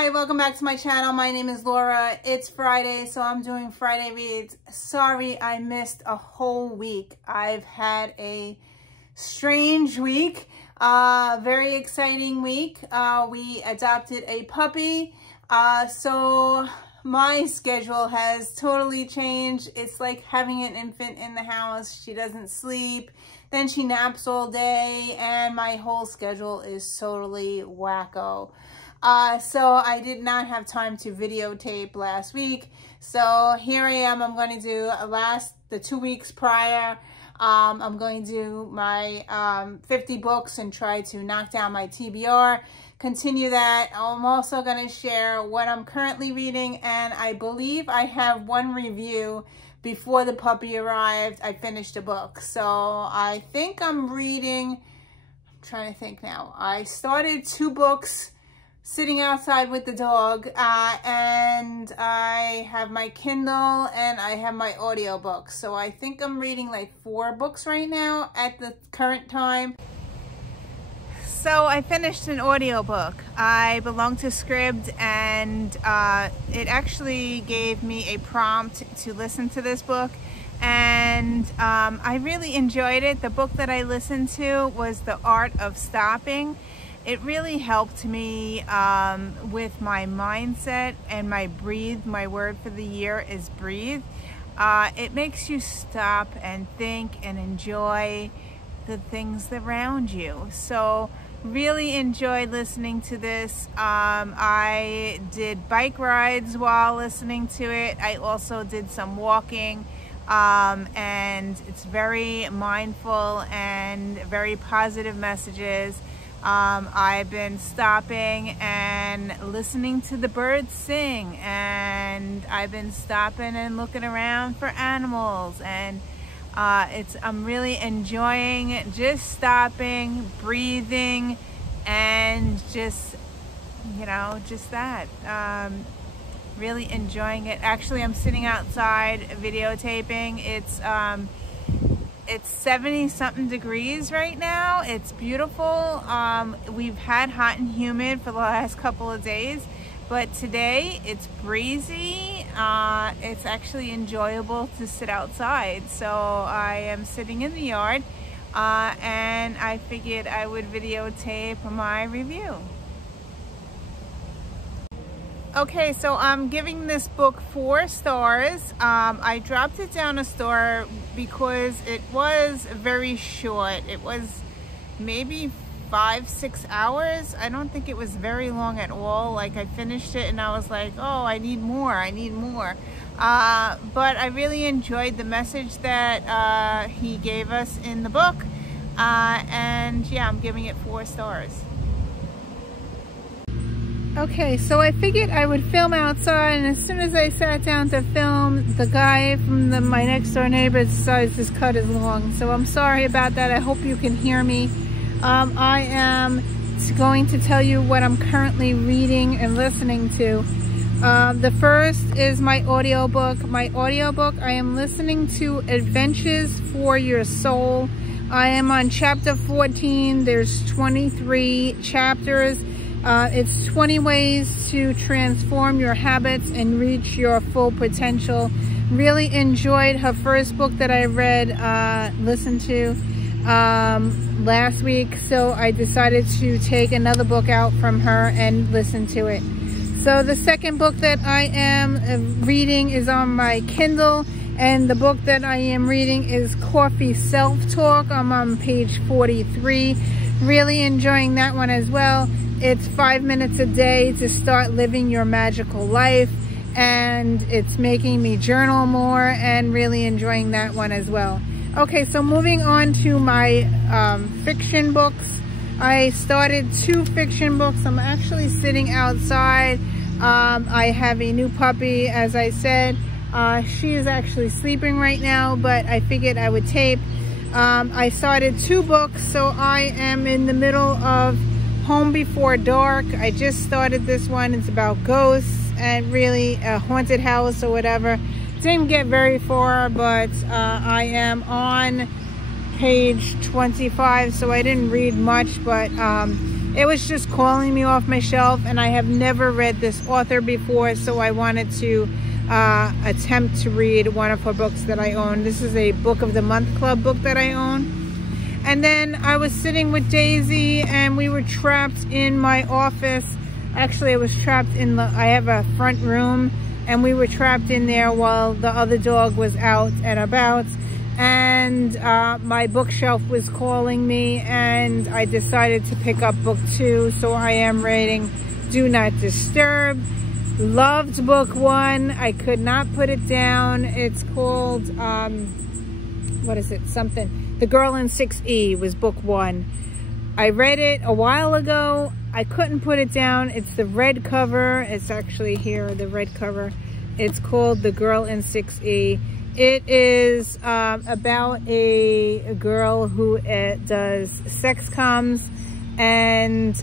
Hi, welcome back to my channel. My name is Laura. It's Friday, so I'm doing Friday reads. Sorry I missed a whole week. I've had a strange week, very exciting week. We adopted a puppy, so my schedule has totally changed. It's like having an infant in the house. She doesn't sleep, then she naps all day, and my whole schedule is totally wacko. So I did not have time to videotape last week. So here I am. I'm going to do the 2 weeks prior. I'm going to do my 50 books and try to knock down my TBR. Continue that. I'm also going to share what I'm currently reading, and I believe I have one review before the puppy arrived. I finished a book. So I think I'm reading, I'm trying to think now. I started 2 books sitting outside with the dog, and I have my Kindle and I have my audiobook. So I think I'm reading like 4 books right now at the current time. So I finished an audiobook. I belong to Scribd, and it actually gave me a prompt to listen to this book, and I really enjoyed it. The book that I listened to was The Art of Stopping. It really helped me with my mindset and my breathe. My word for the year is breathe. It makes you stop and think and enjoy the things around you. So really enjoyed listening to this. I did bike rides while listening to it. I also did some walking, and it's very mindful and very positive messages. I've been stopping and listening to the birds sing, and I've been stopping and looking around for animals, and I'm really enjoying just stopping, breathing, and just, you know, just that. Really enjoying it. Actually, I'm sitting outside videotaping. It's 70-something degrees right now. It's beautiful. We've had hot and humid for the last couple of days, but today it's breezy. It's actually enjoyable to sit outside. So I am sitting in the yard, and I figured I would videotape my review. Okay, so I'm giving this book 4 stars. I dropped it down a star because it was very short. It was maybe 5-6 hours. I don't think it was very long at all. Like, I finished it and I was like, oh, I need more, I need more. But I really enjoyed the message that he gave us in the book. And yeah, I'm giving it 4 stars. Okay, so I figured I would film outside, and as soon as I sat down to film, the guy from my next door neighbor decides to cut his lawn. So I'm sorry about that. I hope you can hear me. I am going to tell you what I'm currently reading and listening to. The first is my audiobook. My audiobook, I am listening to Adventures for Your Soul. I am on chapter 14. There's 23 chapters. It's 20 ways to transform your habits and reach your full potential. Really enjoyed her first book that I read, listened to last week. So I decided to take another book out from her and listen to it. So the second book that I am reading is on my Kindle. And the book that I am reading is Coffee Self-Talk. I'm on page 43. Really enjoying that one as well. It's 5 minutes a day to start living your magical life, and it's making me journal more, and really enjoying that one as well. Okay, so moving on to my fiction books. I started 2 fiction books. I'm actually sitting outside. I have a new puppy, as I said. She is actually sleeping right now, but I figured I would tape. I started 2 books, so I am in the middle of Home Before Dark. I just started this one. It's about ghosts and really a haunted house or whatever. Didn't get very far, but I am on page 25, so I didn't read much, but It was just calling me off my shelf, and I have never read this author before, so I wanted to attempt to read one of her books that I own. This is a Book of the Month Club book that I own. And then I was sitting with Daisy, and we were trapped in my office. Actually, I was trapped in I have a front room, and we were trapped in there while the other dog was out and about. And my bookshelf was calling me, and I decided to pick up book 2. So I am reading Do Not Disturb. Loved book 1. I could not put it down. It's called, what is it? Something. The Girl in 6E was book 1. I read it a while ago. I couldn't put it down. It's the red cover. It's actually here, the red cover. It's called The Girl in 6E. It is about a girl who does sex comms, and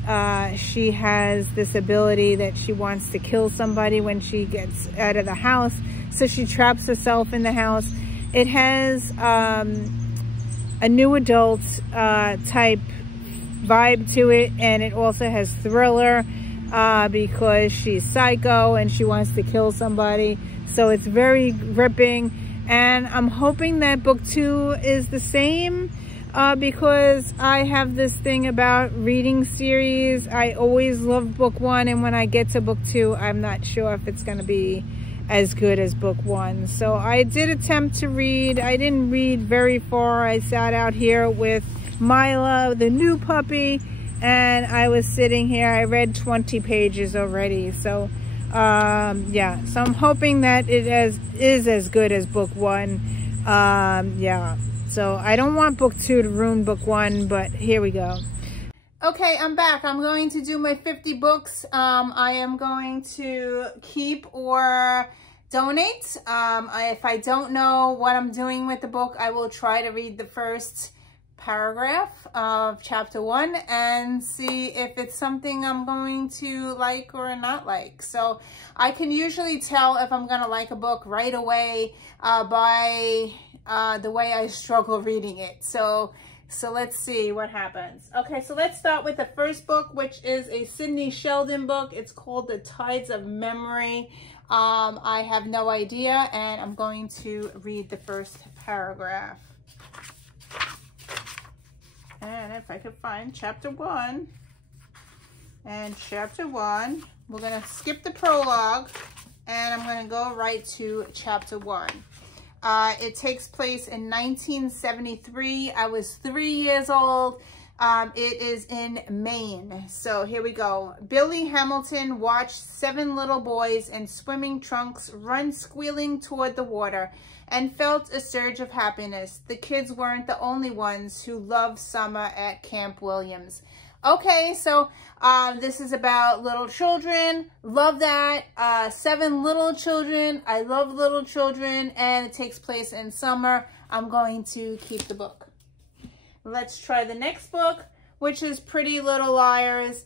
she has this ability that she wants to kill somebody when she gets out of the house. So she traps herself in the house. It has a new adult type vibe to it, and it also has thriller because she's psycho and she wants to kill somebody. So it's very gripping, and I'm hoping that book 2 is the same because I have this thing about reading series. I always love book 1, and when I get to book 2, I'm not sure if it's going to be as good as book 1. So I did attempt to read. I didn't read very far. I sat out here with Mila, the new puppy, and I was sitting here. I read 20 pages already. So yeah, so I'm hoping that it is as good as book 1. Yeah, so I don't want book 2 to ruin book 1, but here we go. Okay, I'm back. I'm going to do my 50 books. I am going to keep or donate. If I don't know what I'm doing with the book, I will try to read the first paragraph of chapter 1 and see if it's something I'm going to like or not like. So I can usually tell if I'm going to like a book right away by the way I struggle reading it. So let's see what happens. Okay, so let's start with the first book, which is a Sidney Sheldon book. It's called The Tides of Memory. I have no idea, and I'm going to read the first paragraph. And if I could find chapter 1. And chapter 1, we're going to skip the prologue, and I'm going to go right to chapter 1. It takes place in 1973. I was 3 years old. It is in Maine. So here we go. Billy Hamilton watched 7 little boys in swimming trunks run squealing toward the water and felt a surge of happiness. The kids weren't the only ones who loved summer at Camp Williams. Okay, so this is about little children. Love that. 7 little children. I love little children, and it takes place in summer. I'm going to keep the book. Let's try the next book, which is Pretty Little Liars.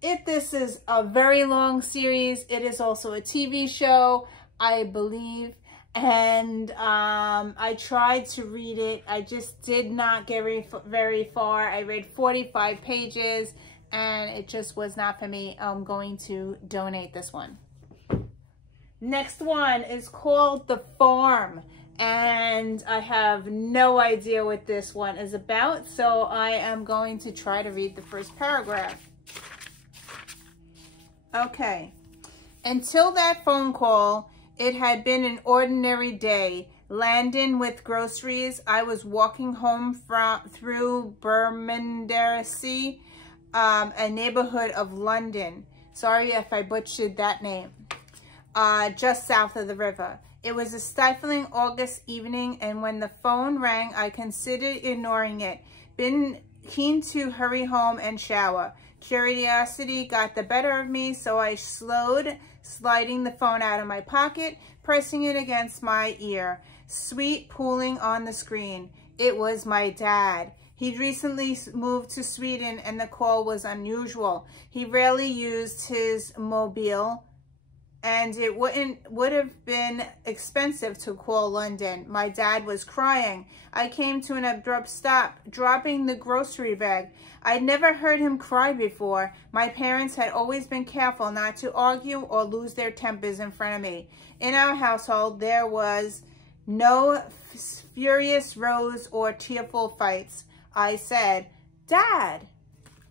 This is a very long series. It is also a TV show, I believe. And I tried to read it. I just did not get very far. I read 45 pages, and it just was not for me. I'm going to donate this one. Next one is called The Farm, and I have no idea what this one is about, so I am going to try to read the first paragraph. Okay. Until that phone call, it had been an ordinary day. Laden with groceries, I was walking home through Bermondsey, a neighborhood of London. Sorry if I butchered that name. Just south of the river. It was a stifling August evening, and when the phone rang, I considered ignoring it. Been keen to hurry home and shower. Curiosity got the better of me, so I slowed, sliding the phone out of my pocket, pressing it against my ear. Sweet pooling on the screen. It was my dad. He'd recently moved to Sweden, and the call was unusual. He rarely used his mobile, and it would have been expensive to call London. My dad was crying. I came to an abrupt stop, dropping the grocery bag. I'd never heard him cry before. My parents had always been careful not to argue or lose their tempers in front of me. In our household, there was no furious rows or tearful fights. I said, Dad.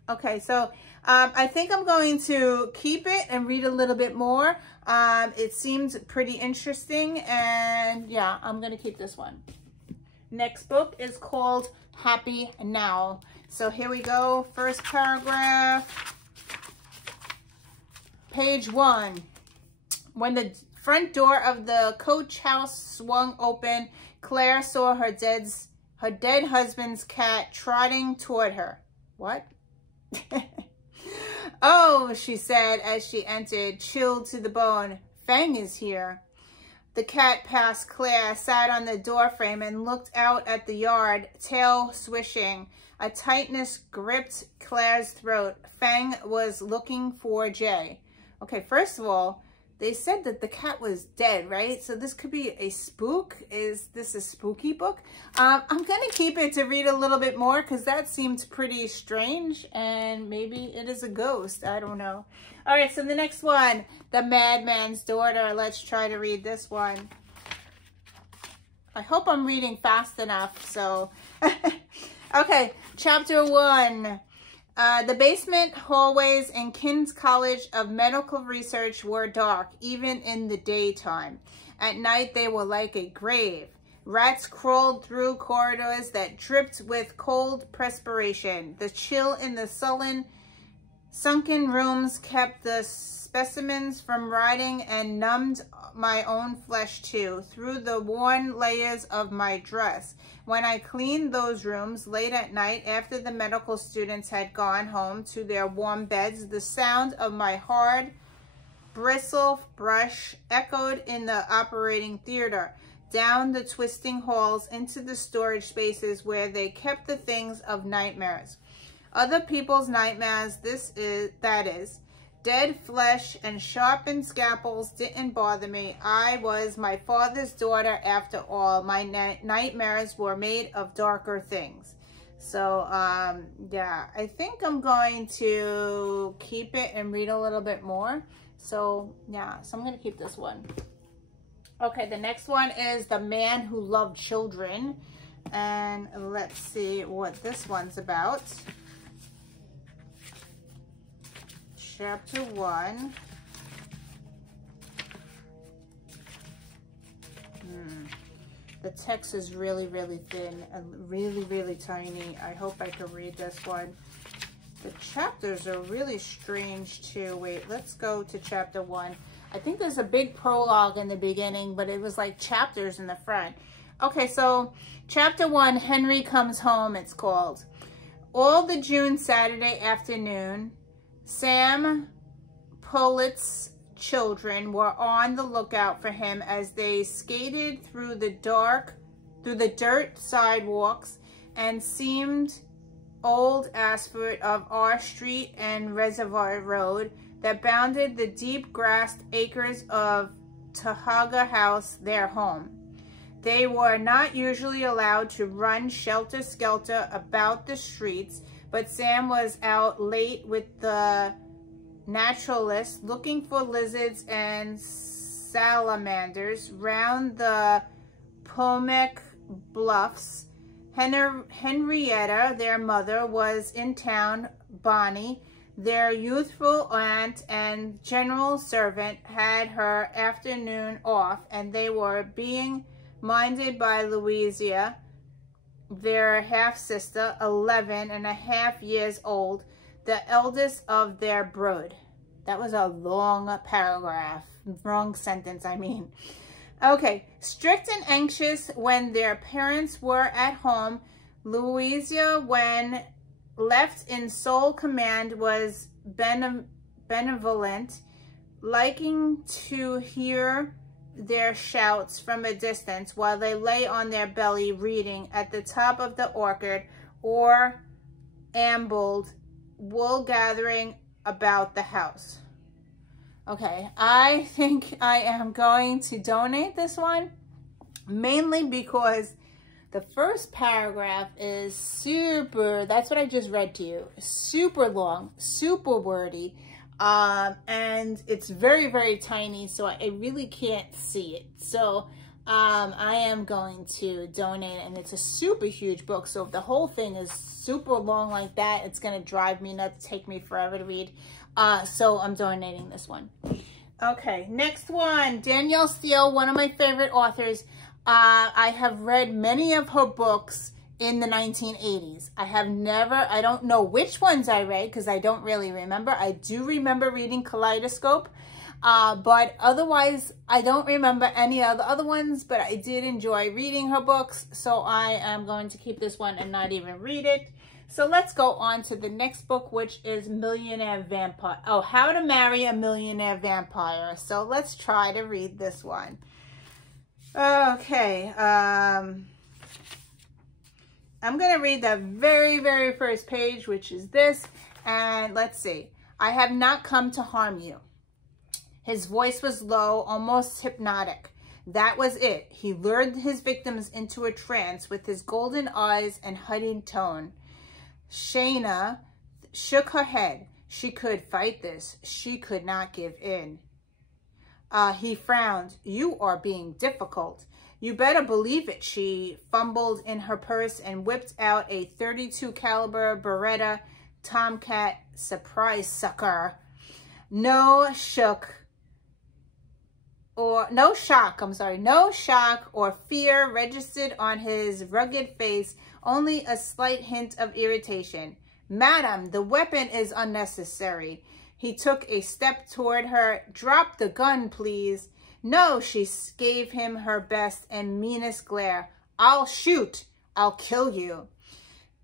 Okay, so I think I'm going to keep it and read a little bit more. It seems pretty interesting, and yeah, I'm going to keep this one. Next book is called Happy Now. So here we go. First paragraph. Page 1. When the front door of the coach house swung open, Claire saw her dead husband's cat trotting toward her. What? Oh, she said as she entered, chilled to the bone. Fang is here. The cat passed Claire, sat on the doorframe, and looked out at the yard, tail swishing. A tightness gripped Claire's throat. Fang was looking for Jay. Okay, first of all, they said that the cat was dead, right? So this could be a spook. Is this a spooky book? I'm going to keep it to read a little bit more because that seemed pretty strange, and maybe it is a ghost. I don't know. All right, so the next one, The Madman's Daughter. Let's try to read this one. I hope I'm reading fast enough. So, okay, chapter 1. The basement hallways in King's College of Medical Research were dark, even in the daytime. At night, they were like a grave. Rats crawled through corridors that dripped with cold perspiration. The chill in the sunken rooms kept the specimens from rotting and numbed my own flesh too, through the worn layers of my dress. When I cleaned those rooms late at night after the medical students had gone home to their warm beds, the sound of my hard bristle brush echoed in the operating theater, down the twisting halls into the storage spaces where they kept the things of nightmares. Other people's nightmares, that is. Dead flesh and sharpened scalpels didn't bother me. I was my father's daughter after all. My nightmares were made of darker things. So, yeah, I think I'm going to keep it and read a little bit more. So, yeah, so I'm going to keep this one. Okay, the next one is The Man Who Loved Children. And let's see what this one's about. Chapter 1. The text is really, really thin and really, really tiny. I hope I can read this one. The chapters are really strange too. Wait, let's go to chapter 1. I think there's a big prologue in the beginning, but it was like chapters in the front. Okay, so chapter 1, Henry Comes Home, it's called. All the June Saturday afternoon, Sam Pollitt's children were on the lookout for him as they skated through the dirt sidewalks and seamed old asphalt of R Street and Reservoir Road that bounded the deep grassed acres of Tahaga House, their home. They were not usually allowed to run shelter-skelter about the streets, but Sam was out late with the naturalist looking for lizards and salamanders round the Pomek Bluffs. Henrietta, their mother, was in town. Bonnie, their youthful aunt and general servant, had her afternoon off, and they were being minded by Louisa, their half-sister, 11.5 years old, the eldest of their brood. That was a long paragraph. Wrong sentence, I mean. Okay. Strict and anxious when their parents were at home, Louisa, when left in sole command, was benevolent, liking to hear their shouts from a distance while they lay on their belly reading at the top of the orchard or ambled wool gathering about the house. Okay, I think I am going to donate this one, mainly because the first paragraph is super, that's what I just read to you, super long, super wordy, and it's very, very tiny, so I really can't see it. So I am going to donate, and it's a super huge book, so if the whole thing is super long like that, it's going to drive me nuts, take me forever to read. So I'm donating this one. Okay, next one, Danielle Steele, one of my favorite authors. I have read many of her books in the 1980s. I don't know which ones I read because I don't really remember. I do remember reading Kaleidoscope, but otherwise I don't remember any of the other ones, but I did enjoy reading her books, so I am going to keep this one and not even read it. So let's go on to the next book, which is Millionaire Vampire. Oh, How to Marry a Millionaire Vampire. So let's try to read this one. Okay, I'm going to read the very, very first page, which is this. And let's see. I have not come to harm you. His voice was low, almost hypnotic. That was it. He lured his victims into a trance with his golden eyes and honeyed tone. Shayna shook her head. She could fight this. She could not give in. He frowned. You are being difficult. You better believe it. She fumbled in her purse and whipped out a .32 caliber Beretta Tomcat surprise sucker. No shock or fear registered on his rugged face, only a slight hint of irritation. Madam, the weapon is unnecessary. He took a step toward her. Drop the gun, please. No, she gave him her best and meanest glare. I'll shoot. I'll kill you.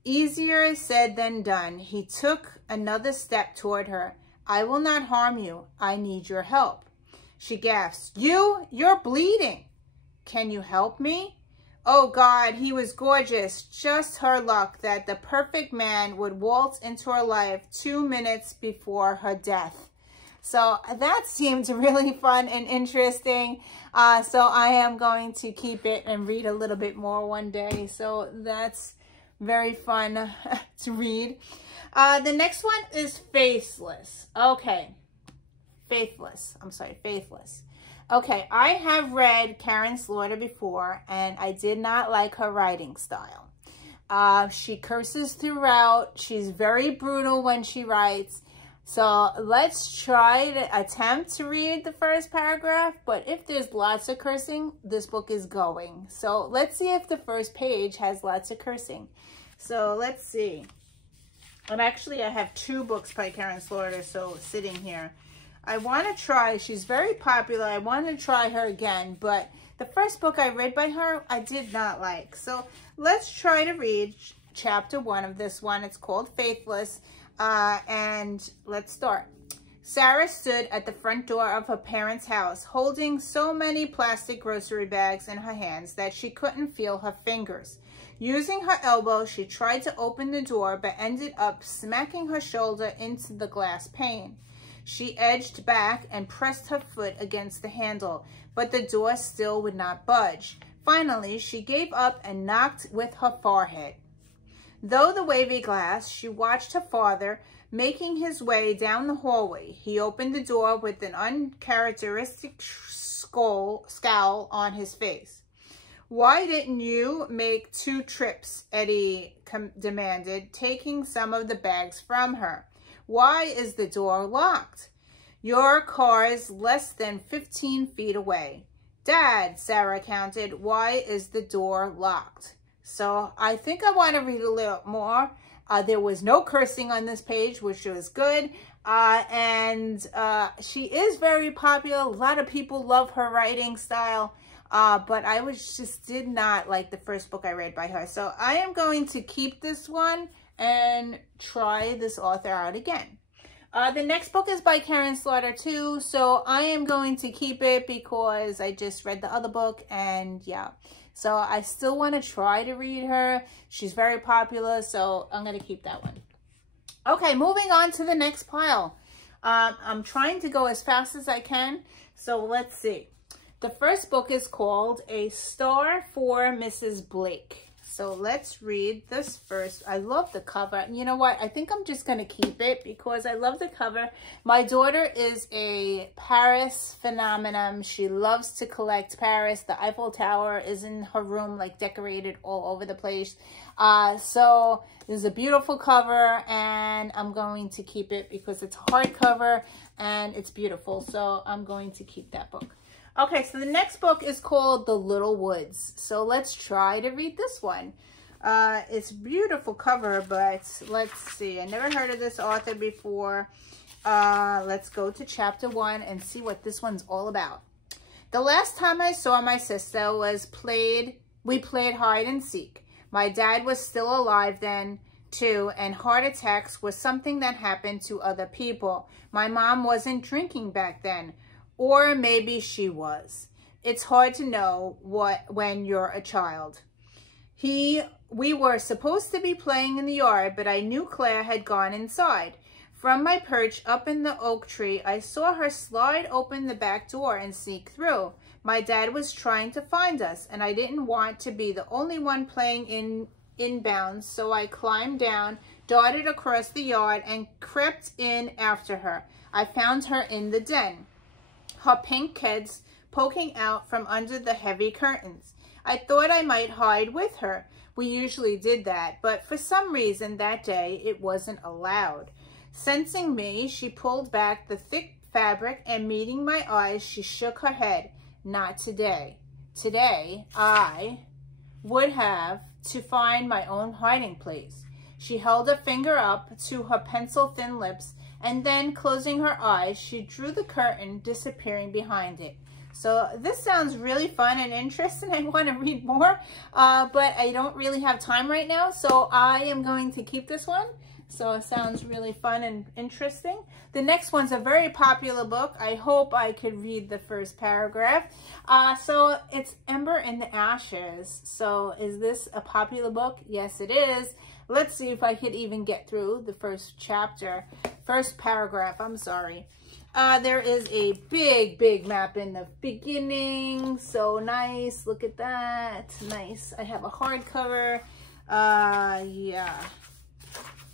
Easier said than done. He took another step toward her. I will not harm you. I need your help. She gasped. You're bleeding. Can you help me? Oh God, he was gorgeous. Just her luck that the perfect man would waltz into her life 2 minutes before her death. So that seemed really fun and interesting. So I am going to keep it and read a little bit more one day. So that's very fun to read. The next one is Faithless. Okay. Faithless. Okay, I have read Karen Slaughter before, and I did not like her writing style. She curses throughout. She's very brutal when she writes. So let's try to attempt to read the first paragraph, but if there's lots of cursing, this book is going. So let's see if the first page has lots of cursing. So let's see. And actually, I have 2 books by Karen Slaughter, so sitting here. I want to try, she's very popular, I want to try her again, but the first book I read by her, I did not like. So let's try to read chapter 1 of this one. It's called Faithless, and let's start. Sarah stood at the front door of her parents' house, holding so many plastic grocery bags in her hands that she couldn't feel her fingers. Using her elbow, she tried to open the door, but ended up smacking her shoulder into the glass pane. She edged back and pressed her foot against the handle, but the door still would not budge. Finally, she gave up and knocked with her forehead. Through the wavy glass, she watched her father making his way down the hallway. He opened the door with an uncharacteristic scowl on his face. Why didn't you make 2 trips, Eddie demanded, taking some of the bags from her. Why is the door locked? Your car's less than 15 feet away. Dad, Sarah counted, why is the door locked? So I think I want to read a little more. There was no cursing on this page, which was good. She is very popular. A lot of people love her writing style. But I did not like the first book I read by her. So I am going to keep this one and try this author out again. The next book is by Karen Slaughter too, so I am going to keep it because I just read the other book, and yeah. So I still want to try to read her. She's very popular, so I'm going to keep that one. Okay, moving on to the next pile. I'm trying to go as fast as I can. So let's see. The first book is called A Star for Mrs. Blake. So let's read this first. I love the cover. You know what? I think I'm just going to keep it because I love the cover. My daughter is a Paris phenomenon. She loves to collect Paris. The Eiffel Tower is in her room, like decorated all over the place. So this is a beautiful cover and I'm going to keep it because it's a hardcover and it's beautiful. So I'm going to keep that book. Okay, so the next book is called The Little Woods. So let's try to read this one. It's a beautiful cover, but let's see. I never heard of this author before. Let's go to chapter 1 and see what this one's all about. The last time I saw my sister we played hide and seek. My dad was still alive then, too, and heart attacks was something that happened to other people. My mom wasn't drinking back then. Or maybe she was. It's hard to know when you're a child. We were supposed to be playing in the yard, but I knew Claire had gone inside. From my perch up in the oak tree, I saw her slide open the back door and sneak through. My dad was trying to find us, and I didn't want to be the only one playing inbounds, so I climbed down, darted across the yard, and crept in after her. I found her in the den, her pink heads poking out from under the heavy curtains. I thought I might hide with her. We usually did that, but for some reason that day it wasn't allowed. Sensing me, she pulled back the thick fabric and meeting my eyes, she shook her head. Not today. Today, I would have to find my own hiding place. She held a finger up to her pencil-thin lips, and then, closing her eyes, she drew the curtain, disappearing behind it. So this sounds really fun and interesting. I want to read more, but I don't really have time right now. So I am going to keep this one. So it sounds really fun and interesting. The next one's a very popular book. I hope I could read the first paragraph. So it's Ember in the Ashes. So is this a popular book? Yes, it is. Let's see if I could even get through the first paragraph, I'm sorry. There is a big map in the beginning. So nice, look at that, nice. I have a hardcover, yeah.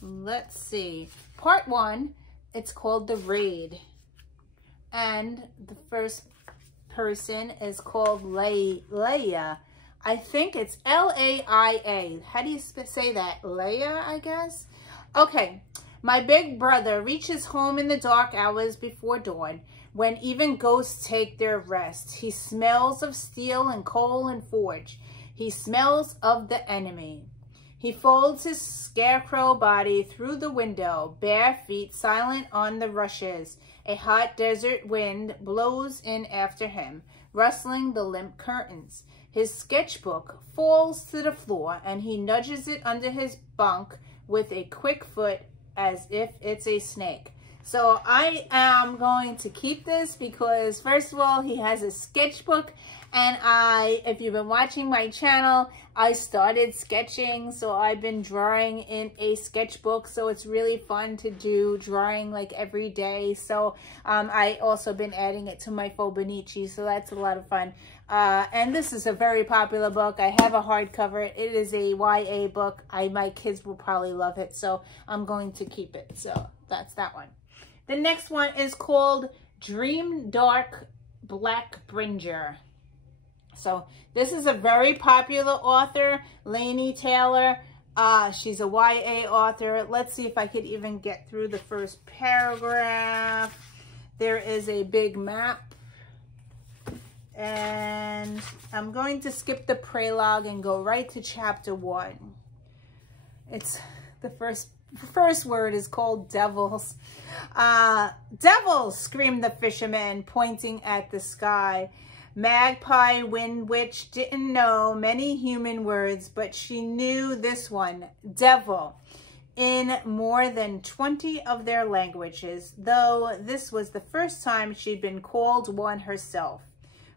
Let's see, part 1, it's called The Raid. And the first person is called Leia. I think it's L-A-I-A. How do you say that? Leia, I guess? Okay. My big brother reaches home in the dark hours before dawn, when even ghosts take their rest. He smells of steel and coal and forge. He smells of the enemy. He folds his scarecrow body through the window, bare feet silent on the rushes. A hot desert wind blows in after him, rustling the limp curtains. His sketchbook falls to the floor, and he nudges it under his bunk with a quick foot as if it's a snake. So I am going to keep this because, first of all, he has a sketchbook, and if you've been watching my channel, I started sketching, so I've been drawing in a sketchbook, so it's really fun to do drawing like every day. So I also been adding it to my Fobonichi, so that's a lot of fun. And this is a very popular book. I have a hardcover. It is a YA book. My kids will probably love it, so I'm going to keep it. So that's that one. The next one is called Dream Dark Black Bringer. So this is a very popular author, Laini Taylor. She's a YA author. Let's see if I could even get through the first paragraph. There is a big map. And I'm going to skip the prologue and go right to chapter 1. It's the first word is called devils. Devils, screamed the fisherman, pointing at the sky. Magpie Wind Witch didn't know many human words, but she knew this one, devil, in more than 20 of their languages, though this was the first time she'd been called one herself.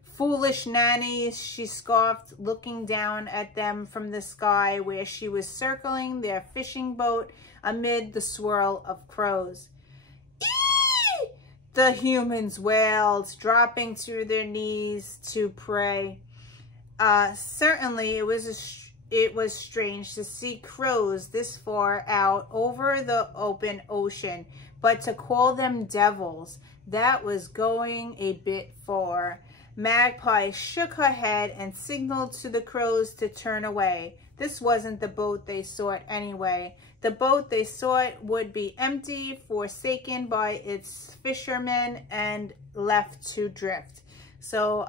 Foolish nannies, she scoffed, looking down at them from the sky where she was circling their fishing boat amid the swirl of crows. Eee! The humans wailed, dropping to their knees to pray. Certainly, it was strange to see crows this far out over the open ocean, but to call them devils, that was going a bit far. Magpie shook her head and signaled to the crows to turn away. This wasn't the boat they sought anyway. The boat they sought would be empty, forsaken by its fishermen, and left to drift. So,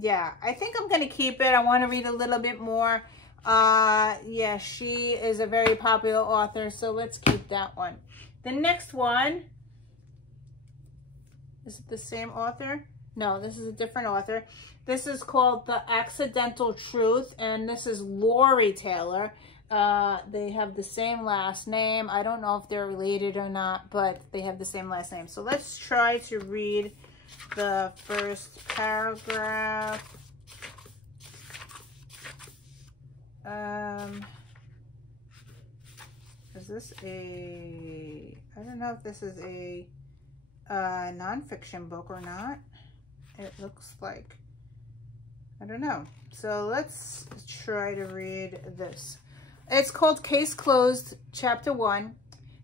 yeah, I think I'm going to keep it. I want to read a little bit more. Yeah, she is a very popular author, so let's keep that one. The next one, is it the same author? No, this is a different author. This is called The Accidental Truth, and this is Lori Taylor. They have the same last name. I don't know if they're related or not, but they have the same last name. So let's try to read the first paragraph. Is this a, I don't know if this is a nonfiction book or not. It looks like, I don't know. So let's try to read this. It's called Case Closed, Chapter 1.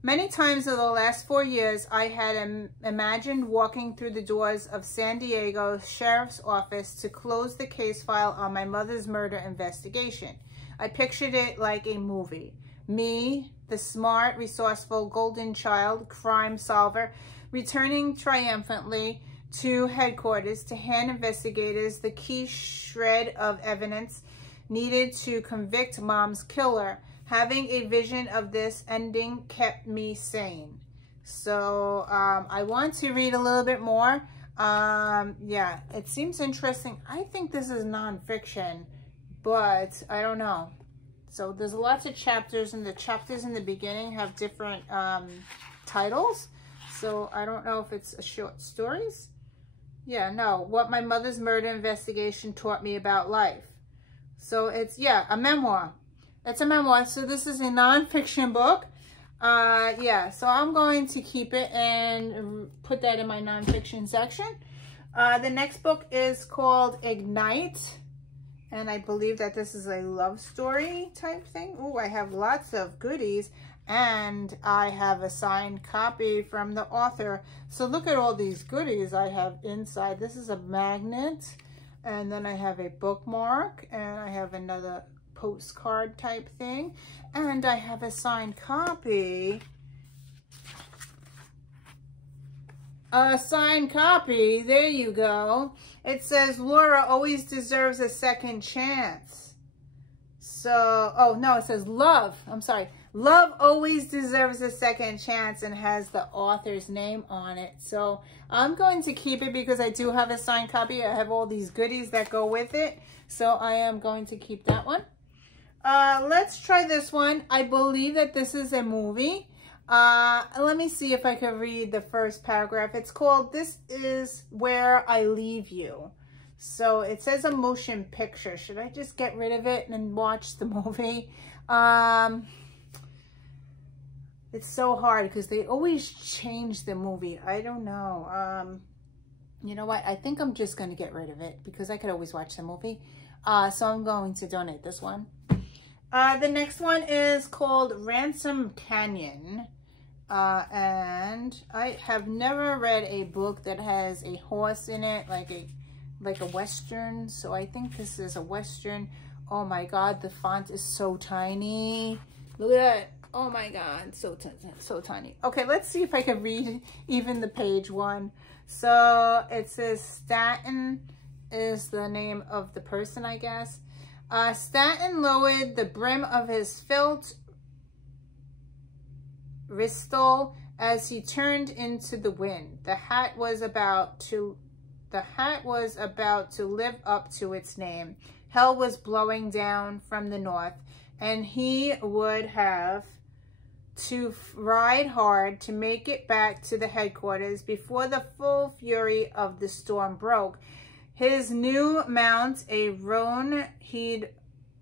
Many times in the last 4 years, I had imagined walking through the doors of San Diego Sheriff's Office to close the case file on my mother's murder investigation. I pictured it like a movie. Me, the smart, resourceful, golden child, crime solver, returning triumphantly to headquarters to hand investigators the key shred of evidence needed to convict Mom's killer. Having a vision of this ending kept me sane. So I want to read a little bit more. Yeah, it seems interesting. I think this is nonfiction, but I don't know. So there's lots of chapters, and the chapters in the beginning have different titles. So I don't know if it's a short stories. Yeah, no. What my mother's murder investigation taught me about life. So it's, yeah, a memoir. It's a memoir. So this is a nonfiction book. Yeah, so I'm going to keep it and put that in my nonfiction section. The next book is called Ignite. And I believe that this is a love story type thing. Oh, I have lots of goodies. And I have a signed copy from the author. So look at all these goodies I have inside. This is a magnet. And then I have a bookmark. And I have another postcard type thing. And I have a signed copy. A signed copy. There you go. It says, Laura always deserves a second chance. So, oh no, it says love. I'm sorry. Love always deserves a second chance, and has the author's name on it. So I'm going to keep it because I do have a signed copy. I have all these goodies that go with it. So I am going to keep that one. Let's try this one. I believe that this is a movie. Let me see if I can read the first paragraph. It's called This Is Where I Leave You. So it says a motion picture. Should I just get rid of it and watch the movie? It's so hard because they always change the movie. I don't know. You know what? I think I'm just going to get rid of it because I could always watch the movie. So I'm going to donate this one. The next one is called Ransom Canyon. And I have never read a book that has a horse in it, like a Western. So I think this is a Western. Oh my God, the font is so tiny. Look at that. Oh my God, so tiny. Okay, let's see if I can read even the page one. So it says Stanton is the name of the person, I guess. Stanton lowered the brim of his felt wristle as he turned into the wind. The hat was about to live up to its name. Hell was blowing down from the north, and he would have to ride hard to make it back to the headquarters before the full fury of the storm broke. His new mount, a roan he'd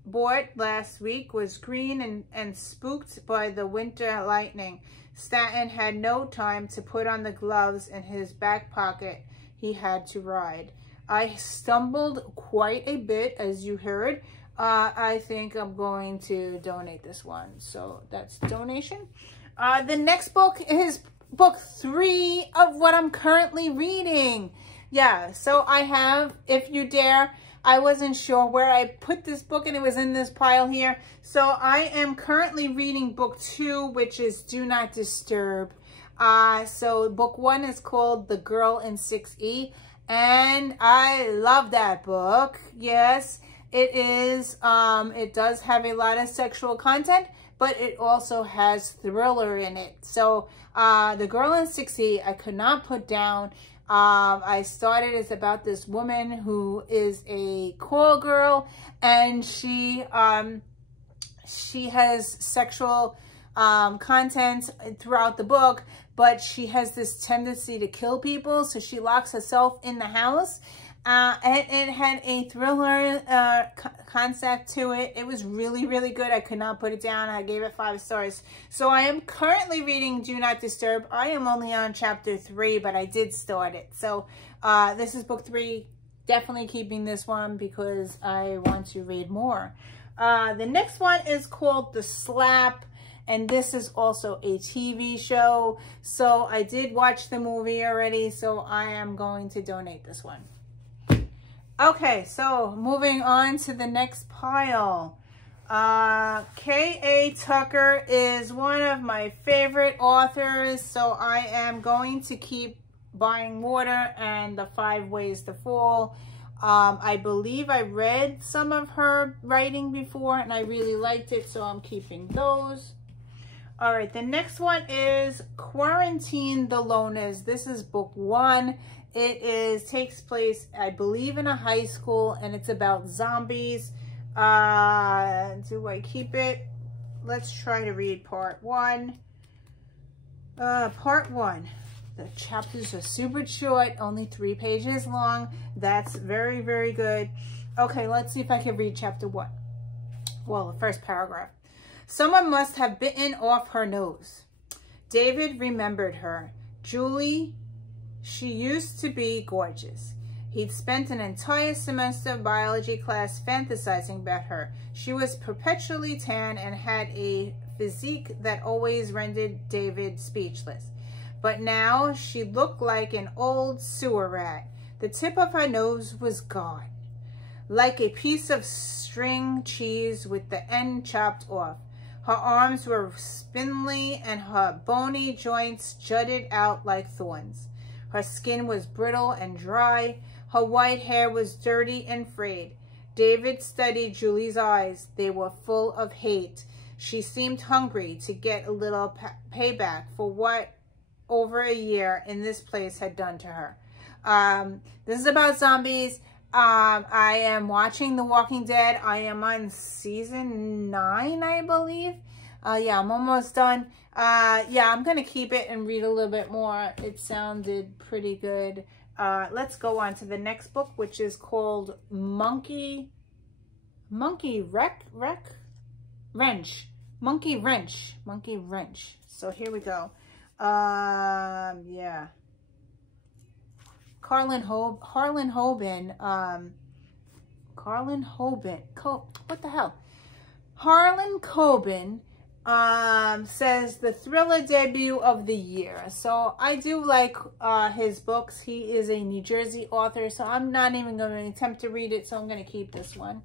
bought last week was green and spooked by the winter lightning. Stanton had no time to put on the gloves in his back pocket. He had to ride. I stumbled quite a bit, as you heard. I think I'm going to donate this one. So that's donation. The next book is book 3 of what I'm currently reading. Yeah, so I have If You Dare. I wasn't sure where I put this book, and it was in this pile here. So I am currently reading book 2, which is Do Not Disturb. So book 1 is called The Girl in 6E, and I love that book. Yes, it is. It does have a lot of sexual content, but it also has thriller in it. So The Girl in 6E, I could not put down. I started, it's about this woman who is a call girl, and she has sexual content throughout the book, but she has this tendency to kill people, so she locks herself in the house. And it had a thriller concept to it. It was really, really good. I could not put it down. I gave it 5 stars. So I am currently reading Do Not Disturb. I am only on chapter 3, but I did start it. So this is book 3. Definitely keeping this one because I want to read more. The next one is called The Slap. And this is also a TV show. So I did watch the movie already. So I am going to donate this one. Okay, so moving on to the next pile. K.A. Tucker is one of my favorite authors, so I am going to keep buying Water and The 5 Ways to Fall. I believe I read some of her writing before, and I really liked it, so I'm keeping those. All right, the next one is Quarantine the Loners. This is book 1. It takes place, I believe, in a high school, and it's about zombies. Do I keep it? Let's try to read part 1. Part 1. The chapters are super short, only 3 pages long. That's very, very good. Okay, let's see if I can read chapter 1. Well, the first paragraph. Someone must have bitten off her nose. David remembered her. Julie. She used to be gorgeous. He'd spent an entire semester of biology class fantasizing about her. She was perpetually tan and had a physique that always rendered David speechless. But now she looked like an old sewer rat. The tip of her nose was gone, like a piece of string cheese with the end chopped off. Her arms were spindly and her bony joints jutted out like thorns. Her skin was brittle and dry. Her white hair was dirty and frayed. David studied Julie's eyes. They were full of hate. She seemed hungry to get a little payback for what over a year in this place had done to her. This is about zombies. I am watching The Walking Dead. I am on season 9, I believe. Yeah, I'm almost done. Yeah, I'm going to keep it and read a little bit more. It sounded pretty good. Let's go on to the next book, which is called Monkey Wrench. So here we go. Yeah. Harlan Hobin. What the hell? Harlan Coben says the thriller debut of the year. So I do like his books. He is a New Jersey author, so I'm not even going to attempt to read it, so I'm going to keep this one.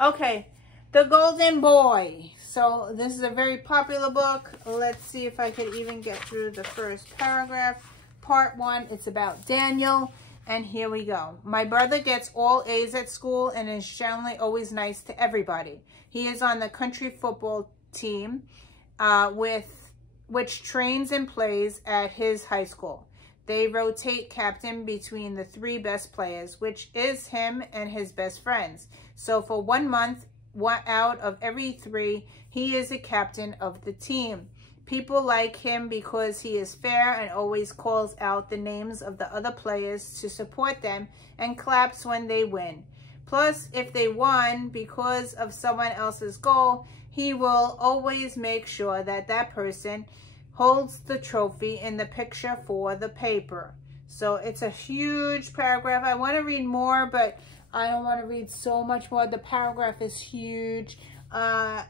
Okay, The Golden Boy. So this is a very popular book. Let's see if I could even get through the first paragraph. Part 1, it's about Daniel, and here we go. My brother gets all A's at school and is generally always nice to everybody. He is on the country football team, which trains and plays at his high school. They rotate captain between the 3 best players, which is him and his best friends. So for 1 month, out of every 3, he is a captain of the team. People like him because he is fair and always calls out the names of the other players to support them and claps when they win. Plus, if they won because of someone else's goal, he will always make sure that that person holds the trophy in the picture for the paper. So it's a huge paragraph. I want to read more, but I don't want to read so much more. The paragraph is huge. I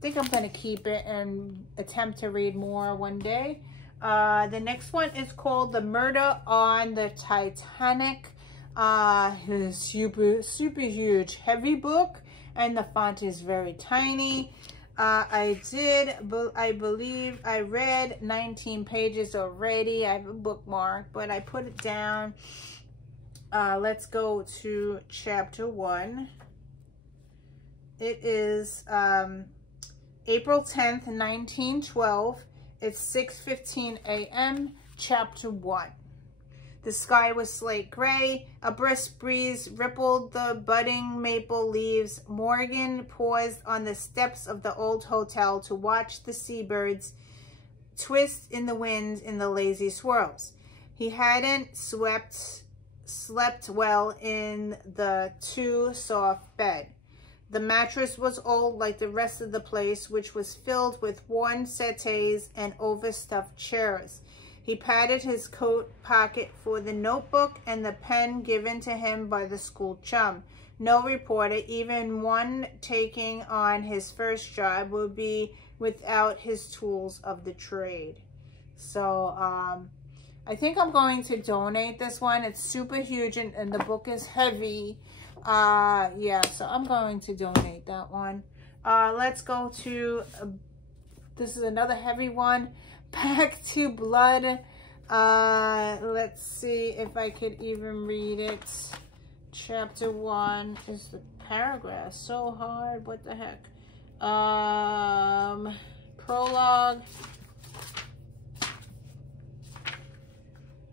think I'm going to keep it and attempt to read more one day. The next one is called The Murder on the Titanic. It's super huge, heavy book, and the font is very tiny. I believe I read 19 pages already. I have a bookmark, but I put it down. Let's go to chapter 1. It is April 10th, 1912. It's 6:15 a.m. Chapter 1. The sky was slate gray. A brisk breeze rippled the budding maple leaves. Morgan paused on the steps of the old hotel to watch the seabirds twist in the wind in the lazy swirls. He hadn't slept well in the too soft bed. The mattress was old like the rest of the place, which was filled with worn settees and overstuffed chairs. He patted his coat pocket for the notebook and the pen given to him by the school chum. No reporter, even one taking on his first job, would be without his tools of the trade. So I think I'm going to donate this one. It's super huge and the book is heavy. Yeah, so I'm going to donate that one. Let's go to, this is another heavy one. Back to Blood. Let's see if I could even read it. Chapter 1 is the paragraph. So hard. What the heck? Prologue.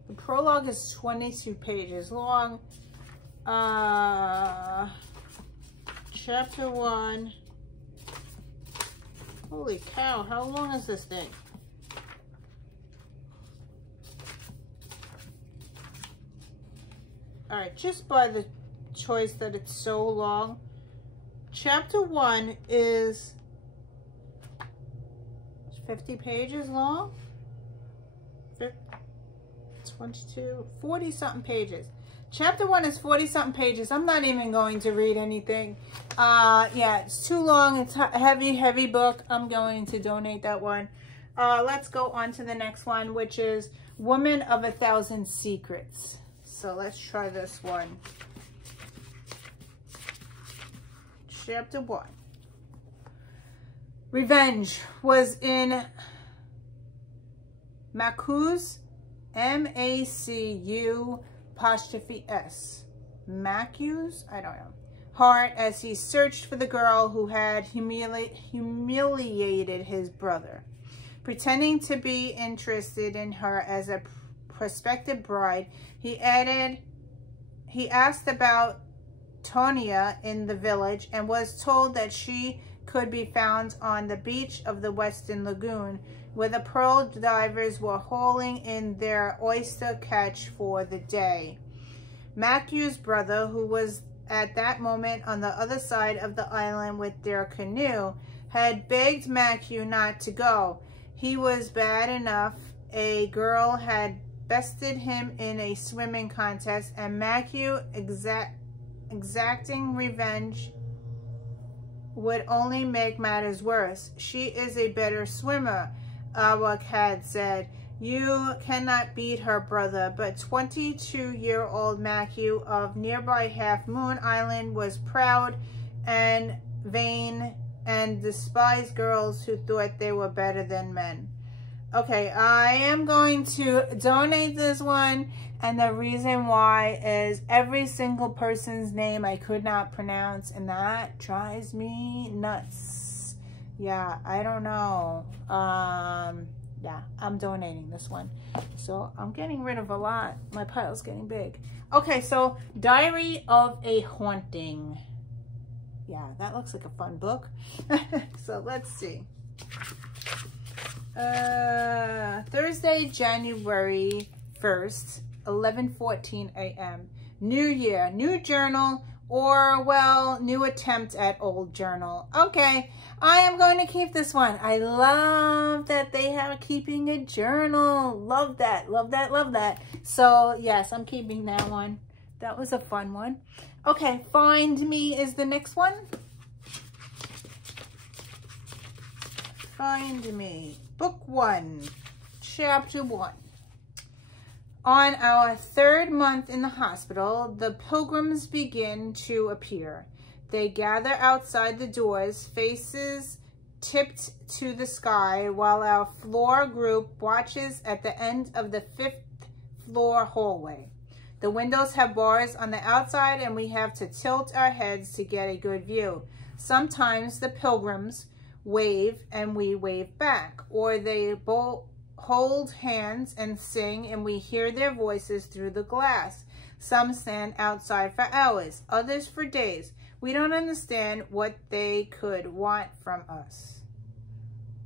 The prologue is 22 pages long. Chapter 1. Holy cow, how long is this thing? Alright, just by the choice that it's so long. Chapter 1 is 50 pages long. 22, 40 something pages. Chapter 1 is 40 something pages. I'm not even going to read anything. Yeah, it's too long. It's a heavy book. I'm going to donate that one. Let's go on to the next one, which is Woman of 1,000 Secrets. So let's try this one. Chapter 1. Revenge was in Macu's, M-A-C-U apostrophe S. Macu's? I don't know. Heart as he searched for the girl who had humiliated his brother. Pretending to be interested in her as a prospective bride, he asked about Tonia in the village and was told that she could be found on the beach of the Western Lagoon, where the pearl divers were hauling in their oyster catch for the day. Macu's brother, who was at that moment on the other side of the island with their canoe, had begged Macu not to go. He was bad enough. A girl had bested him in a swimming contest, and Macu exacting revenge would only make matters worse. She is a better swimmer, Awak had said. You cannot beat her, brother. But 22-year-old Macu of nearby Half Moon Island was proud and vain and despised girls who thought they were better than men. Okay, I am going to donate this one, and the reason why is every single person's name I could not pronounce, and that drives me nuts. Yeah, I don't know. Yeah, I'm donating this one. So I'm getting rid of a lot. My pile's getting big. Okay, so Diary of a Haunting. Yeah, that looks like a fun book. So let's see. Thursday, January 1st, 11:14 a.m. New year, new journal. Orwell, new attempt at old journal. Okay, I am going to keep this one. I love that they are keeping a journal. Love that, love that, love that. So yes, I'm keeping that one. That was a fun one. Okay, Find Me is the next one. Find Me, book 1, chapter 1. On our 3rd month in the hospital, the pilgrims begin to appear. They gather outside the doors, faces tipped to the sky, while our floor group watches at the end of the 5th floor hallway. The windows have bars on the outside, and we have to tilt our heads to get a good view. Sometimes the pilgrims wave and we wave back, or they both hold hands and sing, and we hear their voices through the glass. Some stand outside for hours, others for days. We don't understand what they could want from us.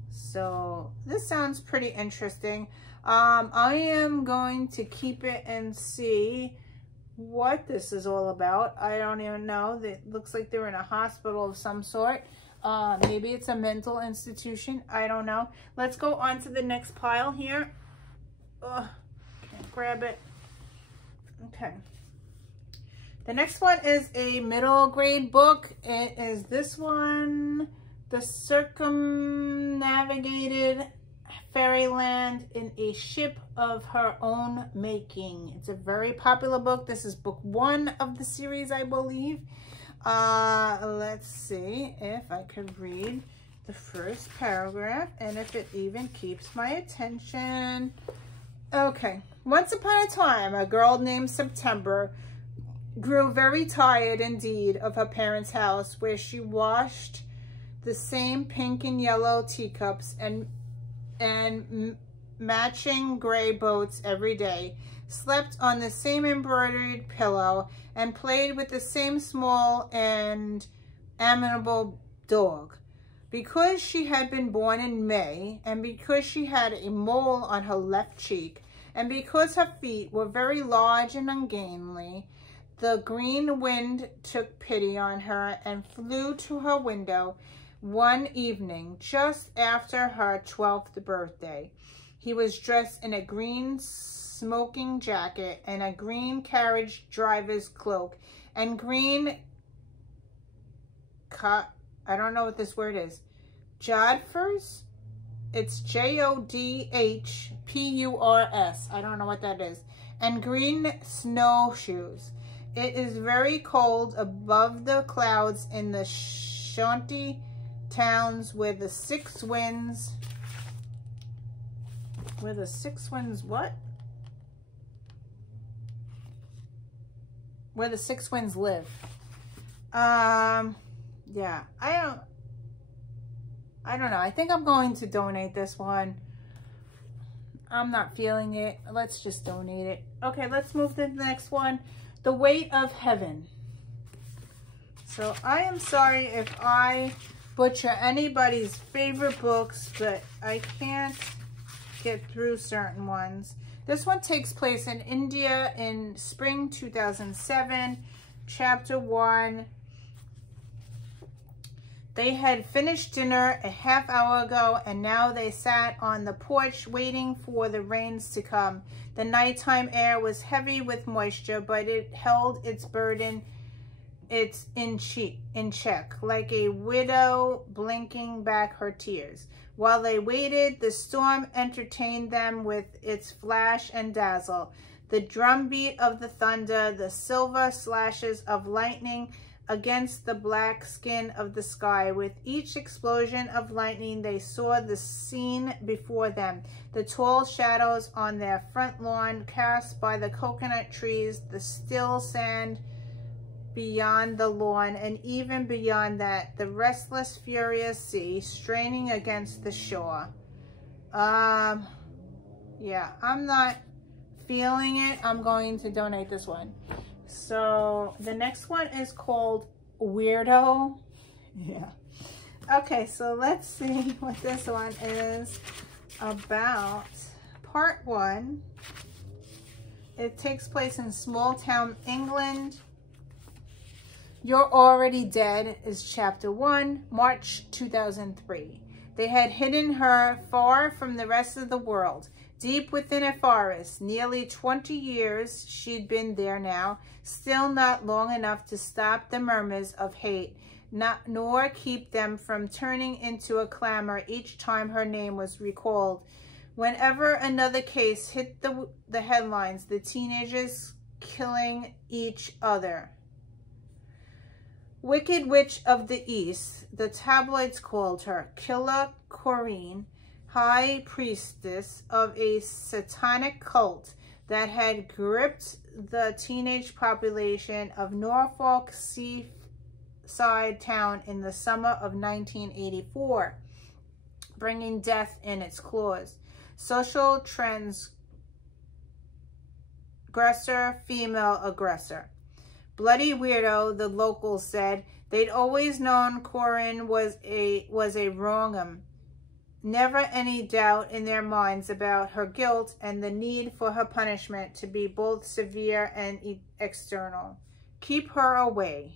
So this sounds pretty interesting. I am going to keep it and see what this is all about. I don't even know. It looks like they're in a hospital of some sort. Maybe it's a mental institution. I don't know. Let's go on to the next pile here. Can't grab it. Okay. The next one is a middle grade book. It is this one, The Circumnavigated Fairyland in a Ship of Her Own Making. It's a very popular book. This is book 1 of the series, I believe. Let's see if I could read the first paragraph and if it even keeps my attention. Okay. Once upon a time, a girl named September grew very tired indeed of her parents' house, where she washed the same pink and yellow teacups and matching gray boats every day, slept on the same embroidered pillow, and played with the same small and amiable dog. Because she had been born in May, and because she had a mole on her left cheek, and because her feet were very large and ungainly, the green wind took pity on her and flew to her window one evening just after her 12th birthday. He was dressed in a green smoking jacket and a green carriage driver's cloak and green I don't know what this word is. Jodhpurs? It's Jodhpurs. I don't know what that is. And green snowshoes. It is very cold above the clouds in the shanty towns where the 6 winds... Where the 6 winds what? Where the 6 winds live. Yeah, I don't know. I think I'm going to donate this one. I'm not feeling it. Let's just donate it. Okay, let's move to the next one. The Weight of Heaven. So I am sorry if I butcher anybody's favorite books, but I can't get through certain ones. This one takes place in India in spring 2007, chapter 1. They had finished dinner a half hour ago, and now they sat on the porch waiting for the rains to come. The nighttime air was heavy with moisture, but it held its burden in check, like a widow blinking back her tears. While they waited, the storm entertained them with its flash and dazzle, the drumbeat of the thunder, the silver slashes of lightning against the black skin of the sky. With each explosion of lightning, they saw the scene before them, the tall shadows on their front lawn cast by the coconut trees, the still sand beyond the lawn, and even beyond that, the restless, furious sea straining against the shore. Yeah, I'm not feeling it. I'm going to donate this one. So the next one is called Weirdo. Yeah. Okay, so let's see what this one is about. Part 1. It takes place in small town England. You're Already Dead is chapter 1, March 2003. They had hidden her far from the rest of the world, deep within a forest. Nearly 20 years she'd been there now, still not long enough to stop the murmurs of hate, nor keep them from turning into a clamor each time her name was recalled. Whenever another case hit the headlines, the teenagers killing each other. Wicked Witch of the East, the tabloids called her, Killer Corinne, high priestess of a satanic cult that had gripped the teenage population of Norfolk seaside town in the summer of 1984, bringing death in its claws. Social transgressor, female aggressor. Bloody weirdo, the locals said. They'd always known Corinne was a wrong-'em. Never any doubt in their minds about her guilt and the need for her punishment to be both severe and external. Keep her away.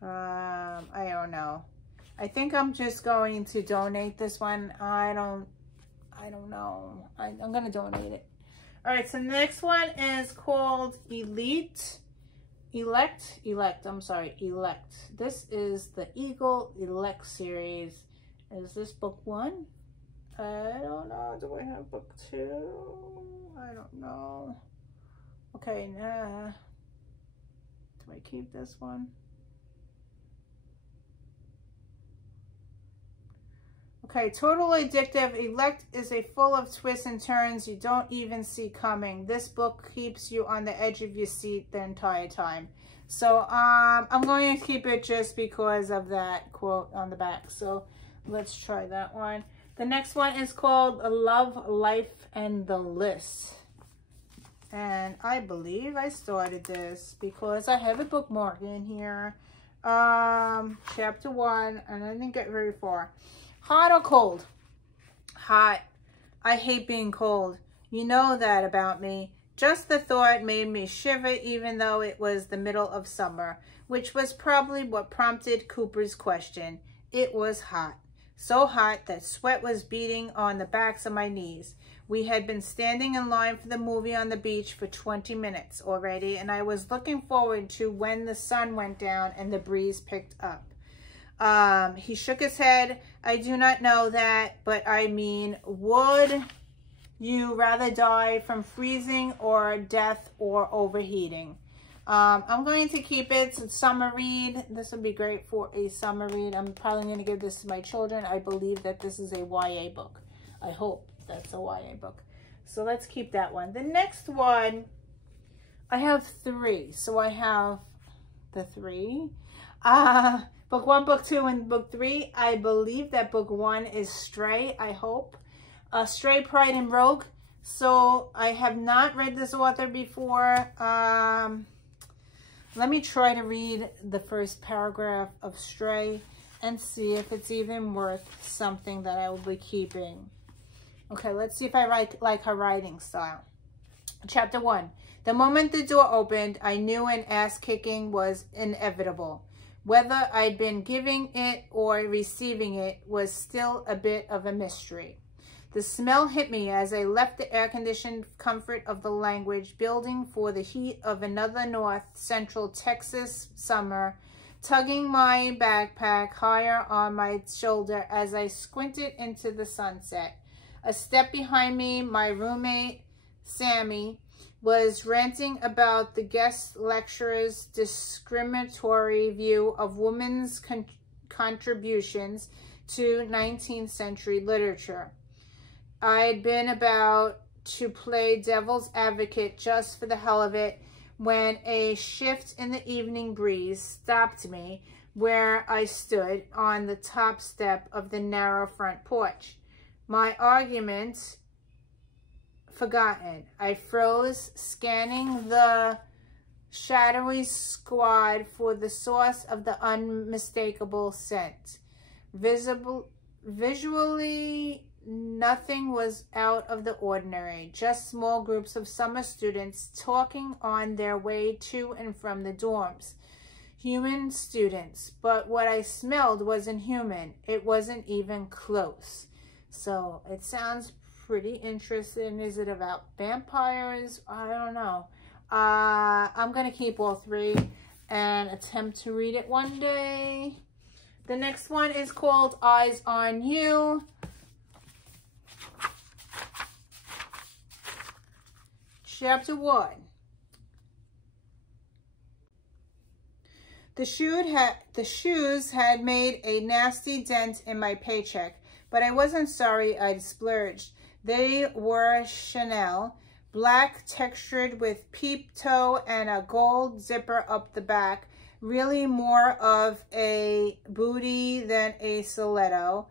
I don't know. I think I'm just going to donate this one. I don't know. I'm going to donate it. All right, so the next one is called Elect. This is the Eagle Elect series. Is this book 1? I don't know. Do I have book 2? I don't know. Okay, nah. Do I keep this one? Okay, totally addictive. Elect is full of twists and turns you don't even see coming. This book keeps you on the edge of your seat the entire time. So I'm going to keep it just because of that quote on the back. So let's try that one. The next one is called Love, Life, and the List. And I believe I started this because I have a bookmark in here. Chapter 1, and I didn't get very far. Hot or cold? Hot. I hate being cold. You know that about me. Just the thought made me shiver even though it was the middle of summer, which was probably what prompted Cooper's question. It was hot. So hot that sweat was beading on the backs of my knees. We had been standing in line for the movie on the beach for 20 minutes already, and I was looking forward to when the sun went down and the breeze picked up. He shook his head. I do not know that, but I mean, would you rather die from freezing or death or overheating? I'm going to keep it. It's a summer read. This would be great for a summer read. I'm probably going to give this to my children. I believe that this is a YA book. I hope that's a YA book. So let's keep that one. The next one, I have 3. So I have the 3. Book 1, Book 2, and Book 3. I believe that Book 1 is Stray, I hope. Stray, Pride, and Rogue. So I have not read this author before. Let me try to read the first paragraph of Stray and see if it's even worth something that I will be keeping. Okay, let's see if I like her writing style. Chapter 1. The moment the door opened, I knew an ass-kicking was inevitable. Whether I'd been giving it or receiving it was still a bit of a mystery. The smell hit me as I left the air-conditioned comfort of the language building for the heat of another North Central Texas summer, tugging my backpack higher on my shoulder as I squinted into the sunset. A step behind me, my roommate, Sammy, was ranting about the guest lecturer's discriminatory view of women's contributions to 19th century literature. I'd been about to play devil's advocate just for the hell of it when a shift in the evening breeze stopped me where I stood on the top step of the narrow front porch. My argument forgotten. I froze, scanning the shadowy squad for the source of the unmistakable scent. Visually, nothing was out of the ordinary, just small groups of summer students talking on their way to and from the dorms. human students, but what I smelled wasn't human. It wasn't even close. So it sounds pretty interesting. Is it about vampires? I don't know. I'm going to keep all three and attempt to read it one day. The next one is called Eyes on You. Chapter 1. The shoes had made a nasty dent in my paycheck, but I wasn't sorry I'd splurged. They were Chanel, black textured with peep toe and a gold zipper up the back. Really more of a booty than a stiletto,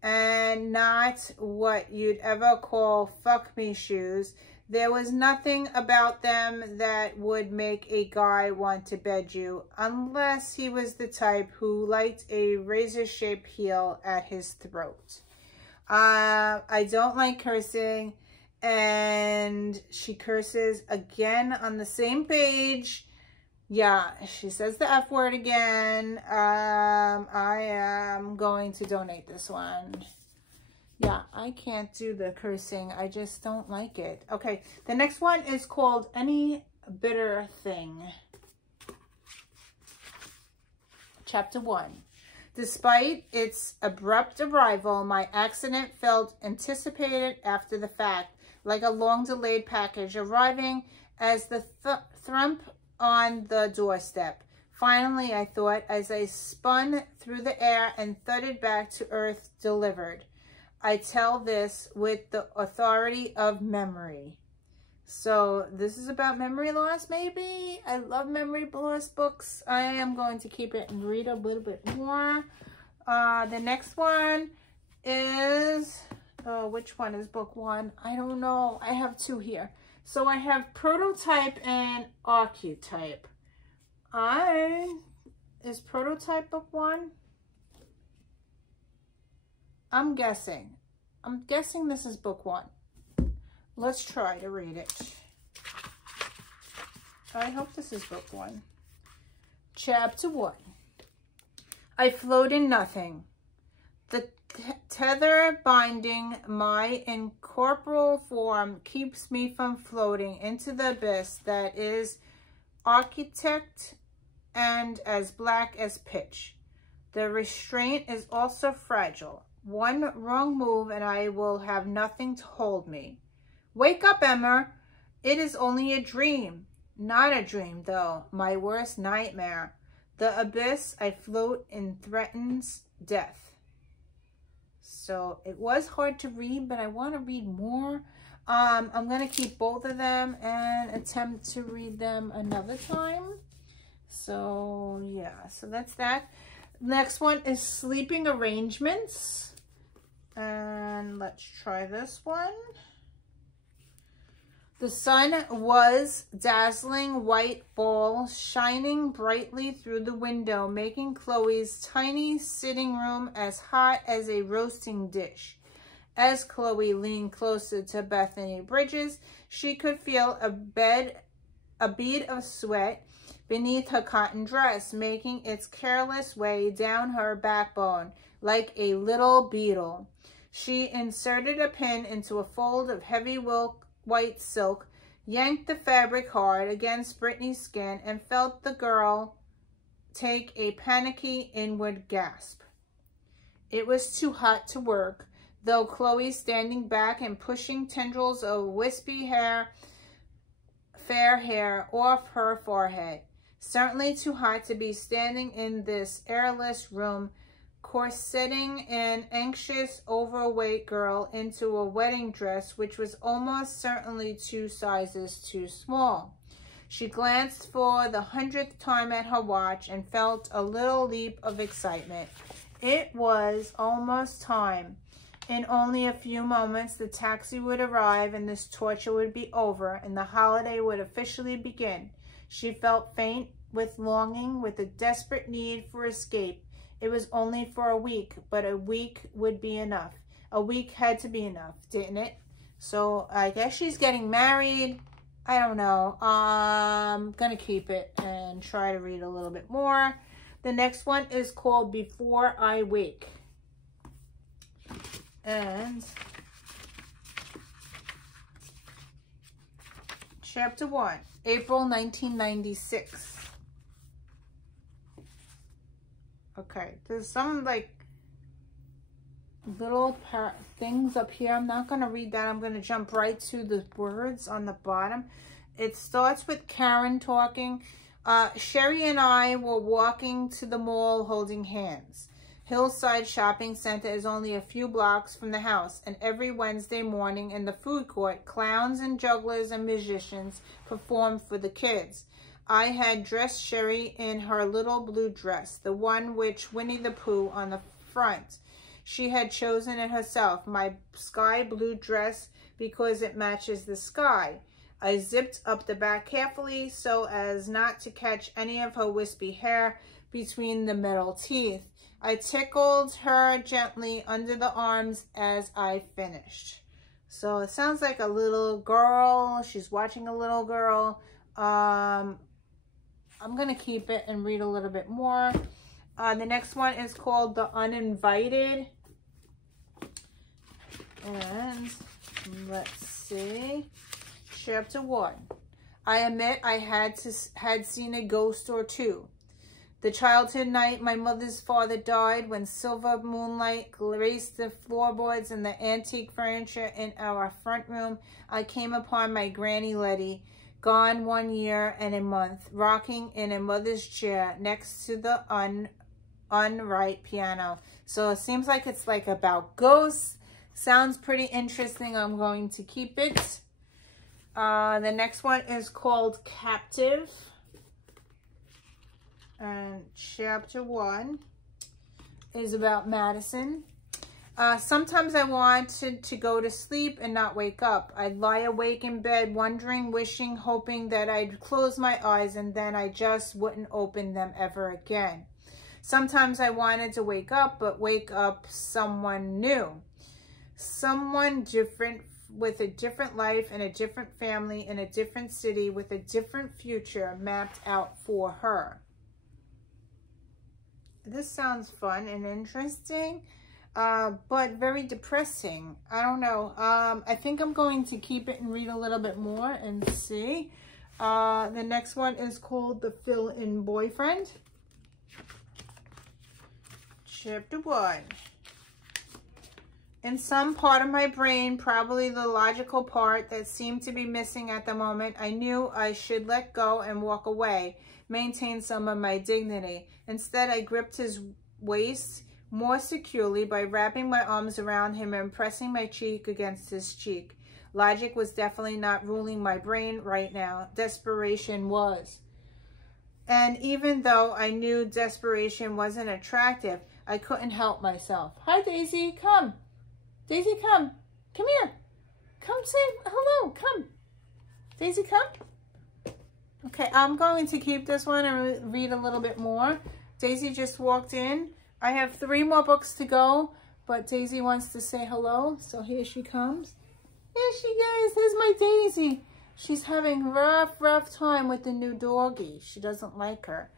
and not what you'd ever call fuck me shoes. There was nothing about them that would make a guy want to bed you, unless he was the type who liked a razor-shaped heel at his throat. I don't like cursing, and she curses again on the same page. Yeah, she says the F word again. I am going to donate this one. Yeah, I can't do the cursing. I just don't like it. Okay, the next one is called Any Bitter Thing. Chapter 1. Despite its abrupt arrival, my accident felt anticipated after the fact, like a long-delayed package arriving as the thump on the doorstep. Finally, I thought, as I spun through the air and thudded back to earth, delivered. I tell this with the authority of memory. So this is about memory loss, maybe? I love memory loss books. I am going to keep it and read a little bit more. The next one is, which one is book 1? I don't know. I have 2 here. So I have Prototype and Archetype. Is Prototype book 1? I'm guessing this is book 1. Let's try to read it. I hope this is book 1. Chapter 1. I float in nothing. The tether binding my incorporeal form keeps me from floating into the abyss that is architect and as black as pitch. The restraint is also fragile. One wrong move and I will have nothing to hold me. Wake up, Ember. It is only a dream. Not a dream, though. My worst nightmare. The abyss I float in threatens death. So it was hard to read, but I want to read more. I'm going to keep both of them and attempt to read them another time. So, yeah. So that's that. Next one is Sleeping Arrangements. And let's try this one. The sun was dazzling white ball shining brightly through the window, making Chloe's tiny sitting room as hot as a roasting dish. As Chloe leaned closer to Bethany Bridges, she could feel a bead of sweat beneath her cotton dress, making its careless way down her backbone like a little beetle. She inserted a pin into a fold of heavy white silk, yanked the fabric hard against Brittany's skin, and felt the girl take a panicky inward gasp. It was too hot to work, though Chloe, standing back and pushing tendrils of wispy fair hair off her forehead. Certainly too hot to be standing in this airless room, corseting an anxious, overweight girl into a wedding dress which was almost certainly 2 sizes too small. She glanced for the 100th time at her watch and felt a little leap of excitement. It was almost time. In only a few moments, the taxi would arrive and this torture would be over and the holiday would officially begin. She felt faint with longing, with a desperate need for escape. It was only for a week, but a week would be enough. A week had to be enough, didn't it? So I guess she's getting married I don't know. I'm gonna keep it and try to read a little bit more. The next one is called Before I Wake. And Chapter 1, April 1996. Okay, there's some like little things up here. I'm not going to read that. I'm going to jump right to the words on the bottom. It starts with Karen talking. Sherry and I were walking to the mall holding hands. Hillside Shopping Center is only a few blocks from the house, and every Wednesday morning in the food court, clowns and jugglers and musicians perform for the kids. I had dressed Sherry in her little blue dress, the one with Winnie the Pooh on the front. She had chosen it herself, my sky blue dress, because it matches the sky. I zipped up the back carefully so as not to catch any of her wispy hair between the metal teeth. I tickled her gently under the arms as I finished. So it sounds like a little girl. She's watching a little girl. I'm going to keep it and read a little bit more. The next one is called The Uninvited. And let's see. Chapter 1. I admit I had seen a ghost or two. The childhood night my mother's father died, when silver moonlight graced the floorboards and the antique furniture in our front room, I came upon my Granny Letty, gone 1 year and a month, rocking in a mother's chair next to the unright piano. So it seems like it's like about ghosts. Sounds pretty interesting. I'm going to keep it. The next one is called Captive. And Chapter 1 is about Madison. Sometimes I wanted to go to sleep and not wake up. I'd lie awake in bed, wondering, wishing, hoping that I'd close my eyes and then I just wouldn't open them ever again. Sometimes I wanted to wake up, but wake up someone new. Someone different, with a different life and a different family in a different city with a different future mapped out for her. This sounds fun and interesting, but very depressing. I don't know. I think I'm going to keep it and read a little bit more and see. The next one is called The Fill-In Boyfriend. Chapter 1. In some part of my brain, probably the logical part that seemed to be missing at the moment, I knew I should let go and walk away, maintain some of my dignity. Instead, I gripped his waist more securely by wrapping my arms around him and pressing my cheek against his cheek. Logic was definitely not ruling my brain right now. Desperation was. And even though I knew desperation wasn't attractive, I couldn't help myself. Hi, Daisy. Come. Daisy, come. Come here. Come say hello. Come. Daisy, come. Okay, I'm going to keep this one and read a little bit more. Daisy just walked in. I have 3 more books to go, but Daisy wants to say hello, so here she comes. Here she is. There's my Daisy. She's having rough time with the new doggy. She doesn't like her.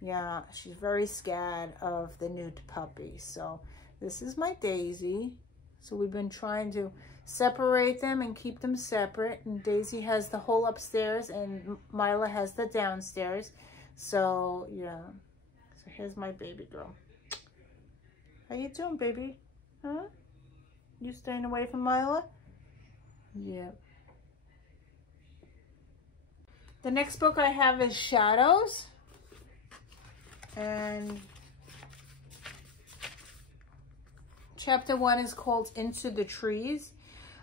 Yeah, she's very scared of the new puppy. So this is my Daisy. So we've been trying to separate them and keep them separate. And Daisy has the whole upstairs and Mila has the downstairs. So, yeah. So here's my baby girl. How you doing, baby? Huh? You staying away from Mila? Yeah. The next book I have is Shadows. And Chapter 1 is called Into the Trees.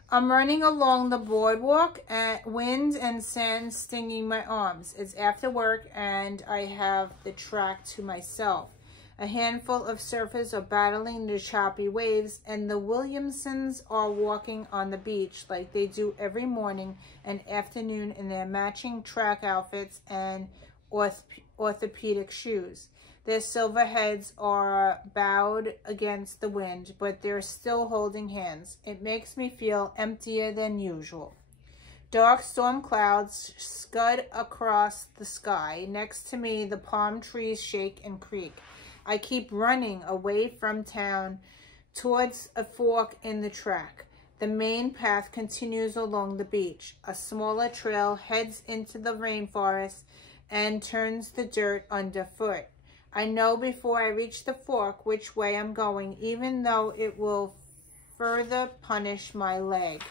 I'm running along the boardwalk, and wind and sand stinging my arms. It's after work and I have the track to myself. A handful of surfers are battling the choppy waves, and the Williamsons are walking on the beach like they do every morning and afternoon in their matching track outfits and orthopedic shoes. Their silver heads are bowed against the wind, but they're still holding hands. It makes me feel emptier than usual. Dark storm clouds scud across the sky. Next to me, the palm trees shake and creak. I keep running away from town towards a fork in the track. The main path continues along the beach. A smaller trail heads into the rainforest and turns the dirt underfoot. I know before I reach the fork which way I'm going, even though it will further punish my leg.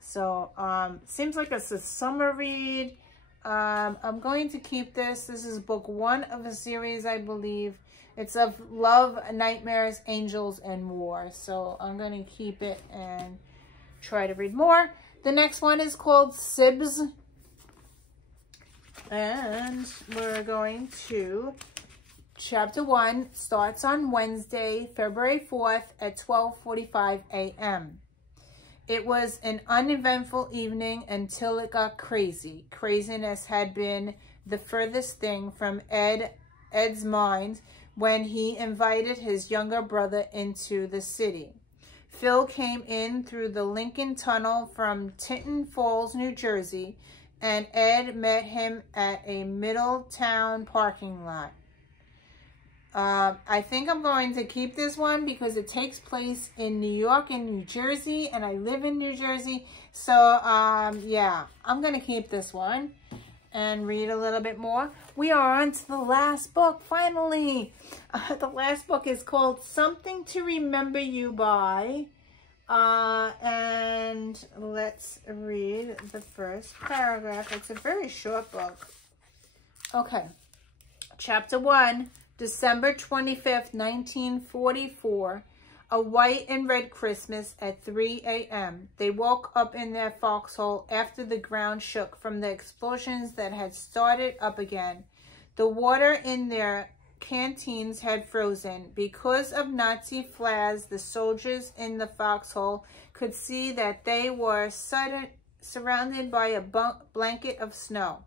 So, seems like it's a summer read. I'm going to keep this. This is book 1 of a series, I believe. It's of love, nightmares, angels, and war. So I'm going to keep it and try to read more. The next one is called Sibs. And we're going to chapter 1. Starts on Wednesday, February 4th at 12:45 a.m. It was an uneventful evening until it got crazy. Craziness had been the furthest thing from Ed's mind when he invited his younger brother into the city. Phil came in through the Lincoln Tunnel from Tinton Falls, New Jersey, and Ed met him at a Middletown parking lot. I think I'm going to keep this one because it takes place in New York and New Jersey, and I live in New Jersey. So, yeah, I'm going to keep this one and read a little bit more. We are on to the last book, finally. The last book is called Something to Remember You By. And let's read the first paragraph. It's a very short book. Okay. Chapter 1, December 25th, 1944. A white and red Christmas at 3 a.m. They woke up in their foxhole after the ground shook from the explosions that had started up again. The water in their canteens had frozen. Because of Nazi flares, the soldiers in the foxhole could see that they were surrounded by a blanket of snow.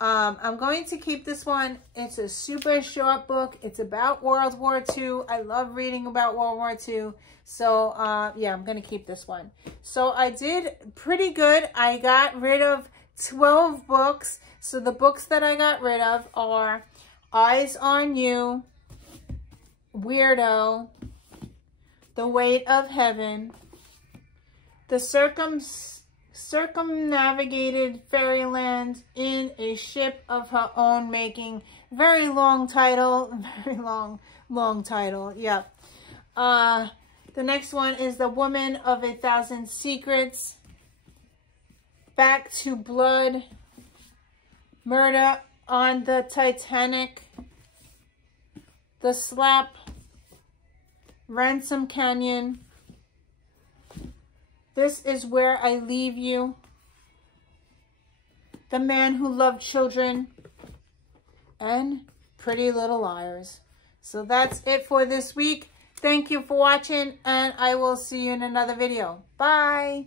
I'm going to keep this one. It's a super short book. It's about World War II. I love reading about World War II. So, yeah, I'm going to keep this one. So, I did pretty good. I got rid of 12 books. So, the books that I got rid of are Eyes on You, Weirdo, The Weight of Heaven, The Circumnavigated Fairyland in a Ship of Her Own Making. Very long title. Very long title. Yep. The next one is The Woman of 1,000 Secrets. Back to Blood. Murder on the Titanic. The Slap. Ransom Canyon. This Is Where I Leave You. The Man Who Loved Children. And Pretty Little Liars. So that's it for this week. Thank you for watching, and I will see you in another video. Bye!